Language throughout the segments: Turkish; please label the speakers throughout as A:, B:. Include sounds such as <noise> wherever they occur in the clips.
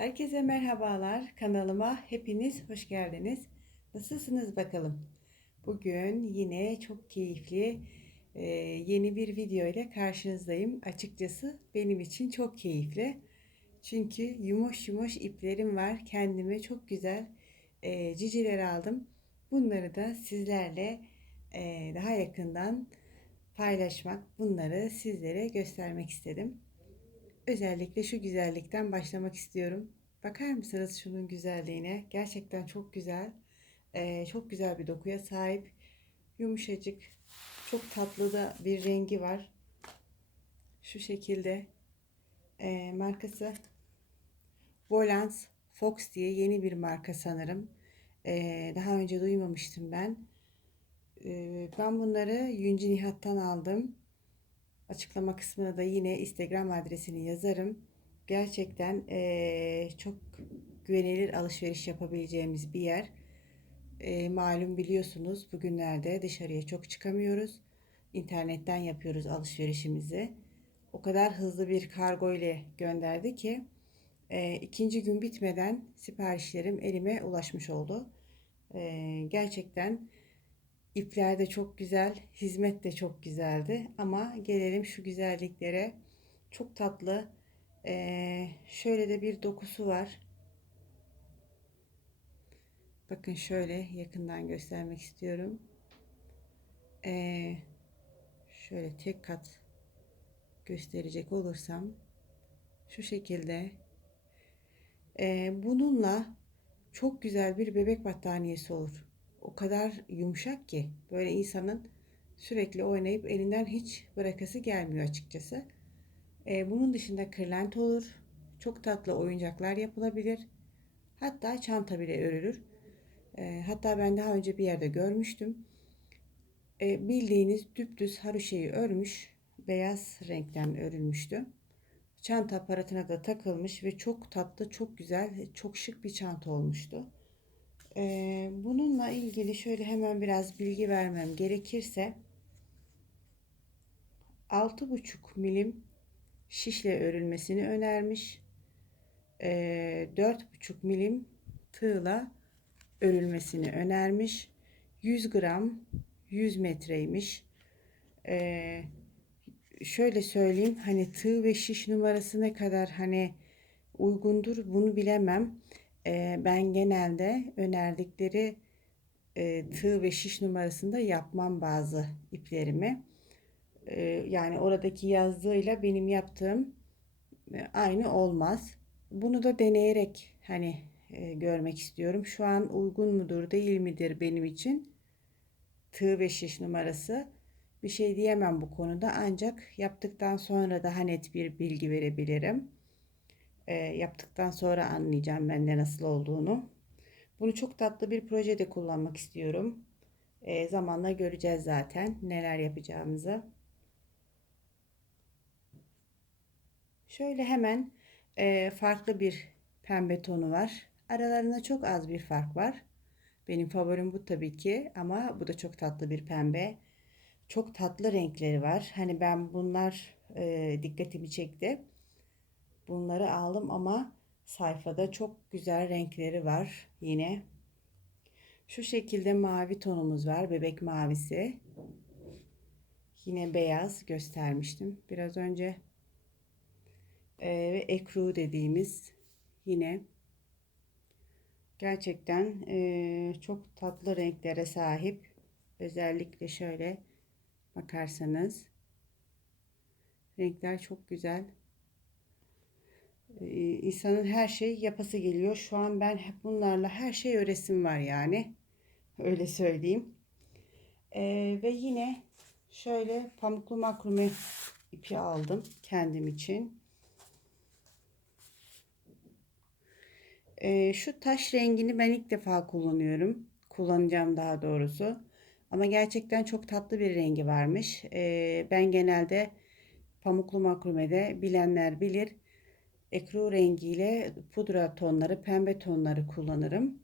A: Herkese merhabalar. Kanalıma hepiniz hoş geldiniz. Nasılsınız bakalım? Bugün yine çok keyifli e, yeni bir video ile karşınızdayım. Açıkçası benim için çok keyifli. Çünkü yumuş yumuş iplerim var. Kendime çok güzel e, ciciler aldım. Bunları da sizlerle e, daha yakından paylaşmak, bunları sizlere göstermek istedim. Özellikle şu güzellikten başlamak istiyorum. Bakar mısınız şunun güzelliğine? Gerçekten çok güzel. Ee, çok güzel bir dokuya sahip. Yumuşacık. Çok tatlı da bir rengi var. Şu şekilde. Ee, markası Volans Fox diye yeni bir marka sanırım. Ee, daha önce duymamıştım ben. Ee, ben bunları Yüncü Nihat'tan aldım. Açıklama kısmına da yine Instagram adresini yazarım. Gerçekten eee, çok güvenilir alışveriş yapabileceğimiz bir yer. Eee, malum biliyorsunuz bugünlerde dışarıya çok çıkamıyoruz. İnternetten yapıyoruz alışverişimizi. O kadar hızlı bir kargo ile gönderdi ki eee, ikinci gün bitmeden siparişlerim elime ulaşmış oldu. Eee, gerçekten İpler de çok güzel, hizmet de çok güzeldi. Ama gelelim şu güzelliklere. Çok tatlı. Ee, şöyle de bir dokusu var. Bakın şöyle yakından göstermek istiyorum. Ee, şöyle tek kat gösterecek olursam şu şekilde ee, bununla çok güzel bir bebek battaniyesi olur o kadar yumuşak ki böyle insanın sürekli oynayıp elinden hiç bırakası gelmiyor açıkçası. Ee, bunun dışında kırlent olur. Çok tatlı oyuncaklar yapılabilir. Hatta çanta bile örülür. Ee, hatta ben daha önce bir yerde görmüştüm. Ee, bildiğiniz düpdüz haroşeyi örmüş. Beyaz renkten örülmüştü. Çanta aparatına da takılmış ve çok tatlı, çok güzel, çok şık bir çanta olmuştu. Bununla ilgili şöyle hemen biraz bilgi vermem gerekirse 6,5 milim şişle örülmesini önermiş. Ee, 4,5 milim tığla örülmesini önermiş. 100 gram 100 metreymiş. Şöyle söyleyeyim hani tığ ve şiş numarası ne kadar hani uygundur bunu bilemem. Ben genelde önerdikleri tığ ve şiş numarasında yapmam bazı iplerimi. Yani oradaki yazdığıyla benim yaptığım aynı olmaz. Bunu da deneyerek hani görmek istiyorum. Şu an uygun mudur değil midir benim için tığ ve şiş numarası bir şey diyemem bu konuda ancak yaptıktan sonra daha net bir bilgi verebilirim e, yaptıktan sonra anlayacağım ben de nasıl olduğunu. Bunu çok tatlı bir projede kullanmak istiyorum. E, zamanla göreceğiz zaten neler yapacağımızı. Şöyle hemen e, farklı bir pembe tonu var. Aralarında çok az bir fark var. Benim favorim bu tabii ki ama bu da çok tatlı bir pembe. Çok tatlı renkleri var. Hani ben bunlar e, dikkatimi çekti. Bunları aldım ama sayfada çok güzel renkleri var yine. Şu şekilde mavi tonumuz var. Bebek mavisi. Yine beyaz göstermiştim biraz önce. Ee, ve ekru dediğimiz yine gerçekten e, çok tatlı renklere sahip. Özellikle şöyle bakarsanız renkler çok güzel. İnsanın her şey yapası geliyor. Şu an ben hep bunlarla her şey öresim var yani. Öyle söyleyeyim. Ee, ve yine şöyle pamuklu makrume ipi aldım kendim için. Ee, şu taş rengini ben ilk defa kullanıyorum. Kullanacağım daha doğrusu. Ama gerçekten çok tatlı bir rengi varmış. Ee, ben genelde pamuklu makrumede bilenler bilir ekru rengiyle pudra tonları, pembe tonları kullanırım.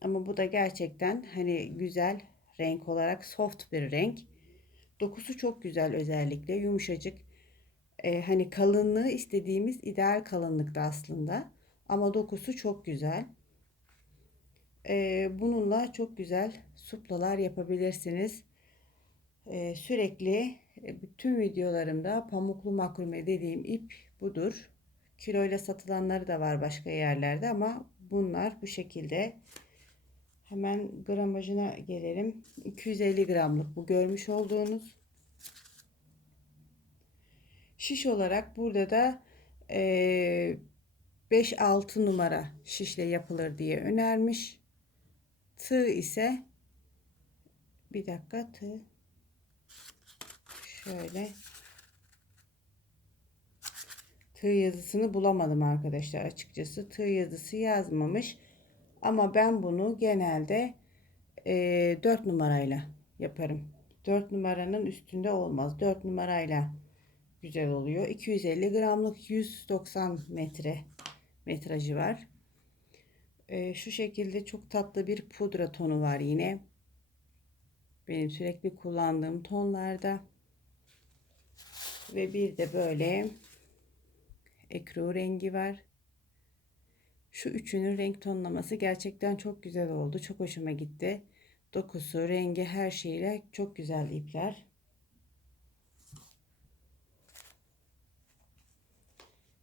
A: Ama bu da gerçekten hani güzel renk olarak soft bir renk. Dokusu çok güzel özellikle yumuşacık. Ee, hani kalınlığı istediğimiz ideal kalınlıkta aslında. Ama dokusu çok güzel. Ee, bununla çok güzel suplalar yapabilirsiniz. Ee, sürekli e, bütün videolarımda pamuklu makrome dediğim ip budur. Kiloyla satılanları da var başka yerlerde ama bunlar bu şekilde. Hemen gramajına gelelim. 250 gramlık bu görmüş olduğunuz. Şiş olarak burada da e, 5-6 numara şişle yapılır diye önermiş. Tığ ise bir dakika tığ şöyle tığ yazısını bulamadım arkadaşlar açıkçası. Tığ yazısı yazmamış. Ama ben bunu genelde e, 4 numarayla yaparım. 4 numaranın üstünde olmaz. 4 numarayla güzel oluyor. 250 gramlık 190 metre metrajı var. E, şu şekilde çok tatlı bir pudra tonu var yine. Benim sürekli kullandığım tonlarda. Ve bir de böyle ekru rengi var. Şu üçünün renk tonlaması gerçekten çok güzel oldu. Çok hoşuma gitti. Dokusu, rengi her şeyle çok güzel ipler.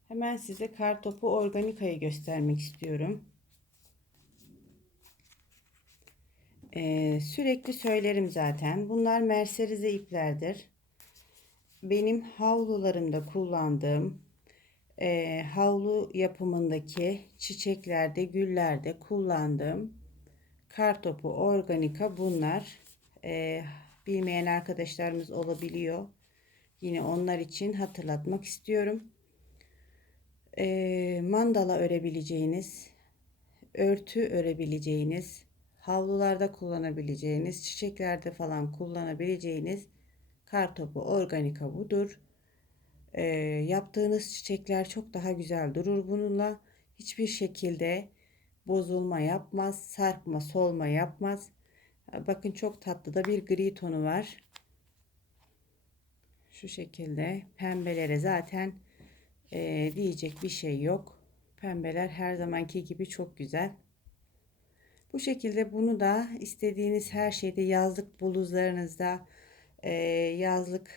A: Hemen size kartopu organikayı göstermek istiyorum. Ee, sürekli söylerim zaten. Bunlar merserize iplerdir. Benim havlularımda kullandığım e, havlu yapımındaki çiçeklerde, güllerde kullandığım kartopu organika bunlar. E, bilmeyen arkadaşlarımız olabiliyor. Yine onlar için hatırlatmak istiyorum. E, mandala örebileceğiniz, örtü örebileceğiniz, havlularda kullanabileceğiniz, çiçeklerde falan kullanabileceğiniz kartopu organika budur. E, yaptığınız çiçekler çok daha güzel durur bununla. Hiçbir şekilde bozulma yapmaz, sarkma, solma yapmaz. Bakın çok tatlı da bir gri tonu var. Şu şekilde pembelere zaten e, diyecek bir şey yok. Pembeler her zamanki gibi çok güzel. Bu şekilde bunu da istediğiniz her şeyde yazlık bluzlarınızda, e, yazlık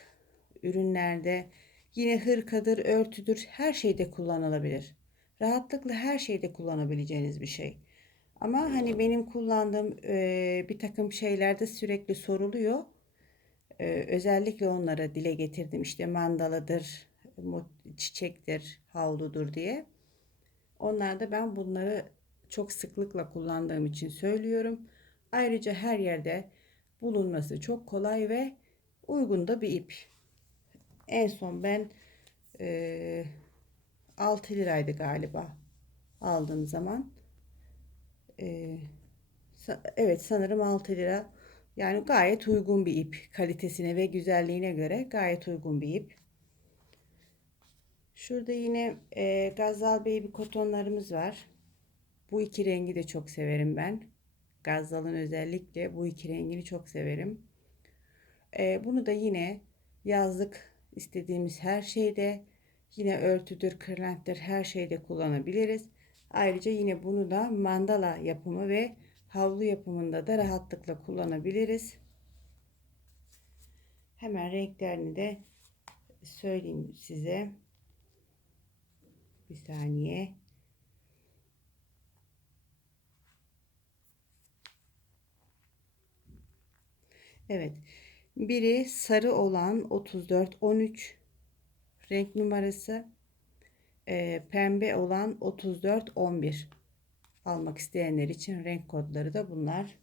A: ürünlerde yine hırkadır, örtüdür her şeyde kullanılabilir. Rahatlıkla her şeyde kullanabileceğiniz bir şey. Ama hani benim kullandığım e, bir takım şeylerde sürekli soruluyor. E, özellikle onlara dile getirdim. İşte mandaladır, çiçektir, havludur diye. Onlarda ben bunları çok sıklıkla kullandığım için söylüyorum. Ayrıca her yerde bulunması çok kolay ve uygun da bir ip. En son ben e, 6 liraydı galiba aldığım zaman. E, evet sanırım 6 lira. Yani gayet uygun bir ip. Kalitesine ve güzelliğine göre gayet uygun bir ip. Şurada yine e, Gazal Baby kotonlarımız var. Bu iki rengi de çok severim ben. Gazal'ın özellikle bu iki rengini çok severim. E, bunu da yine yazlık istediğimiz her şeyde yine örtüdür, kırlenttir her şeyde kullanabiliriz. Ayrıca yine bunu da mandala yapımı ve havlu yapımında da rahatlıkla kullanabiliriz. Hemen renklerini de söyleyeyim size. Bir saniye. Evet. Biri sarı olan 34 13 renk numarası. E, pembe olan 34 11 almak isteyenler için renk kodları da bunlar.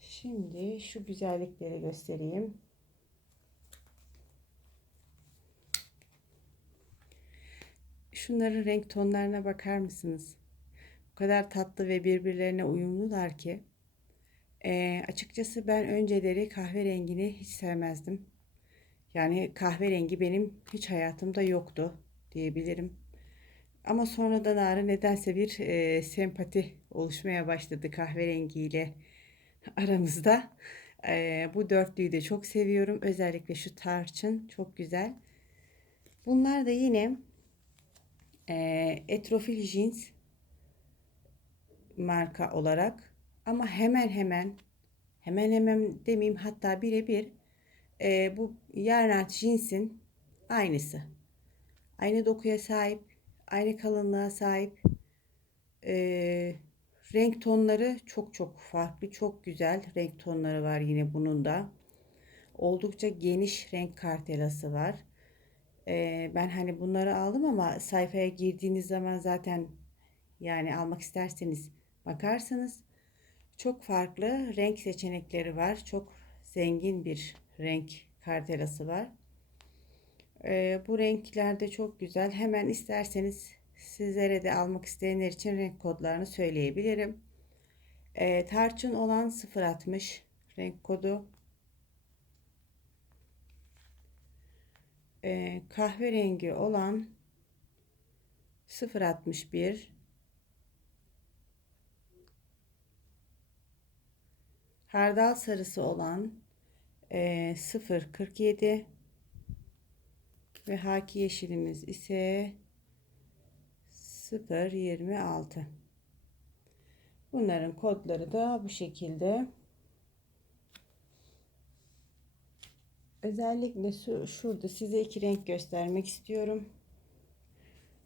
A: Şimdi şu güzellikleri göstereyim. Şunların renk tonlarına bakar mısınız? Kadar tatlı ve birbirlerine uyumlular ki e, açıkçası ben önceleri kahverengini hiç sevmezdim. Yani kahverengi benim hiç hayatımda yoktu diyebilirim. Ama sonradan ağrı nedense bir e, sempati oluşmaya başladı kahverengiyle <laughs> aramızda. E, bu dörtlüyü de çok seviyorum. Özellikle şu tarçın çok güzel. Bunlar da yine e, Etrofil Jeans marka olarak ama hemen hemen hemen hemen demeyeyim hatta birebir e, bu Yarnart Jeans'in aynısı. Aynı dokuya sahip, aynı kalınlığa sahip. E, renk tonları çok çok farklı, çok güzel renk tonları var yine bunun da. Oldukça geniş renk kartelası var. E, ben hani bunları aldım ama sayfaya girdiğiniz zaman zaten yani almak isterseniz bakarsanız çok farklı renk seçenekleri var. Çok zengin bir renk kartelası var. Ee, bu renkler de çok güzel. Hemen isterseniz sizlere de almak isteyenler için renk kodlarını söyleyebilirim. Ee, tarçın olan 060 renk kodu. Ee, kahverengi olan 061 hardal sarısı olan e, 047 ve haki yeşilimiz ise 026 bunların kodları da bu şekilde. Özellikle şu, şurada size iki renk göstermek istiyorum.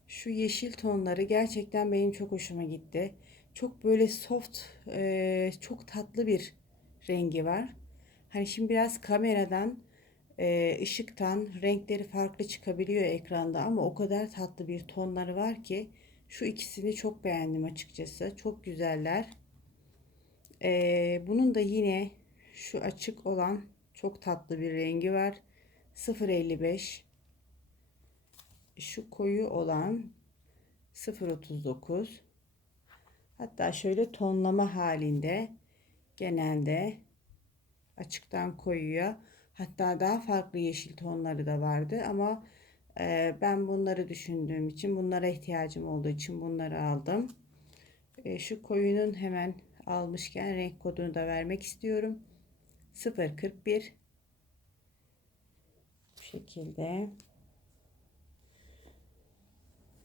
A: Şu yeşil tonları gerçekten benim çok hoşuma gitti. Çok böyle soft e, çok tatlı bir rengi var Hani şimdi biraz kameradan e, ışıktan renkleri farklı çıkabiliyor ekranda ama o kadar tatlı bir tonları var ki şu ikisini çok beğendim açıkçası. Çok güzeller. E, bunun da yine şu açık olan çok tatlı bir rengi var. 0.55 şu koyu olan 0.39 hatta şöyle tonlama halinde genelde açıktan koyuya hatta daha farklı yeşil tonları da vardı ama e, ben bunları düşündüğüm için bunlara ihtiyacım olduğu için bunları aldım. E, şu koyunun hemen almışken renk kodunu da vermek istiyorum. 041 bu şekilde.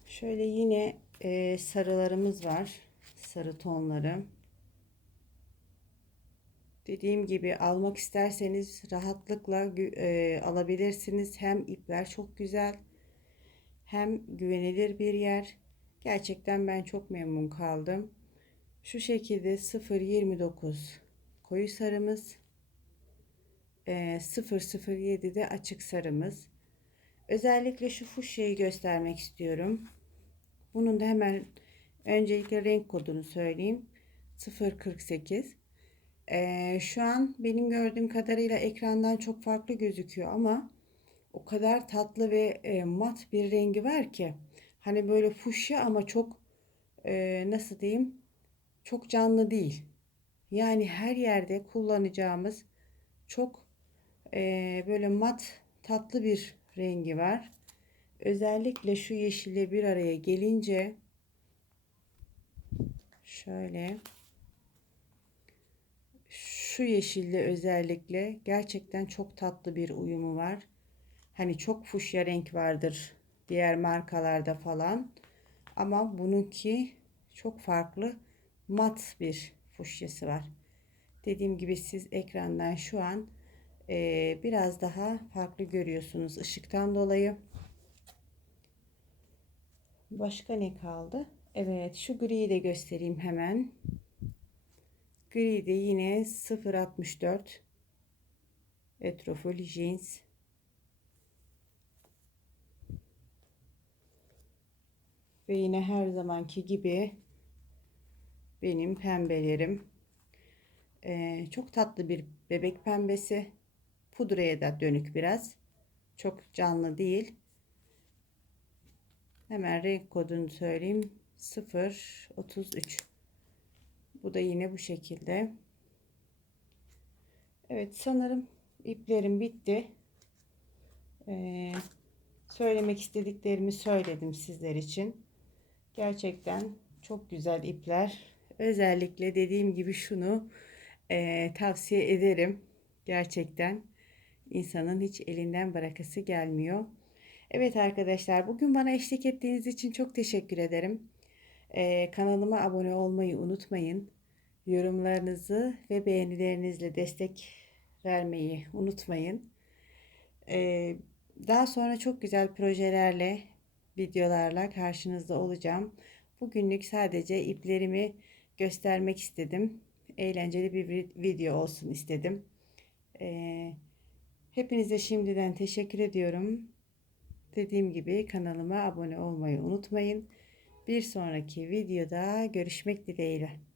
A: Şöyle yine e, sarılarımız var. Sarı tonları Dediğim gibi almak isterseniz rahatlıkla e, alabilirsiniz. Hem ipler çok güzel hem güvenilir bir yer. Gerçekten ben çok memnun kaldım. Şu şekilde 0.29 koyu sarımız. E, 0.07'de açık sarımız. Özellikle şu fuşyayı göstermek istiyorum. Bunun da hemen öncelikle renk kodunu söyleyeyim. 0.48 ee, şu an benim gördüğüm kadarıyla ekrandan çok farklı gözüküyor ama o kadar tatlı ve e, mat bir rengi var ki hani böyle fuşya ama çok e, nasıl diyeyim çok canlı değil. Yani her yerde kullanacağımız çok e, böyle mat tatlı bir rengi var. Özellikle şu yeşille bir araya gelince şöyle şu yeşille özellikle gerçekten çok tatlı bir uyumu var. Hani çok fuşya renk vardır diğer markalarda falan. Ama bununki çok farklı mat bir fuşyası var. Dediğim gibi siz ekrandan şu an e, biraz daha farklı görüyorsunuz ışıktan dolayı. Başka ne kaldı? Evet şu griyi de göstereyim hemen. Gri de yine 0.64 Etrofil jeans. Ve yine her zamanki gibi benim pembelerim. Ee, çok tatlı bir bebek pembesi. Pudraya da dönük biraz. Çok canlı değil. Hemen renk kodunu söyleyeyim. 033 bu da yine bu şekilde. Evet sanırım iplerim bitti. Ee, söylemek istediklerimi söyledim sizler için. Gerçekten çok güzel ipler. Özellikle dediğim gibi şunu e, tavsiye ederim. Gerçekten insanın hiç elinden bırakası gelmiyor. Evet arkadaşlar bugün bana eşlik ettiğiniz için çok teşekkür ederim. Ee, kanalıma abone olmayı unutmayın. Yorumlarınızı ve beğenilerinizle destek vermeyi unutmayın. Ee, daha sonra çok güzel projelerle, videolarla karşınızda olacağım. Bugünlük sadece iplerimi göstermek istedim. Eğlenceli bir video olsun istedim. Ee, hepinize şimdiden teşekkür ediyorum. Dediğim gibi kanalıma abone olmayı unutmayın. Bir sonraki videoda görüşmek dileğiyle.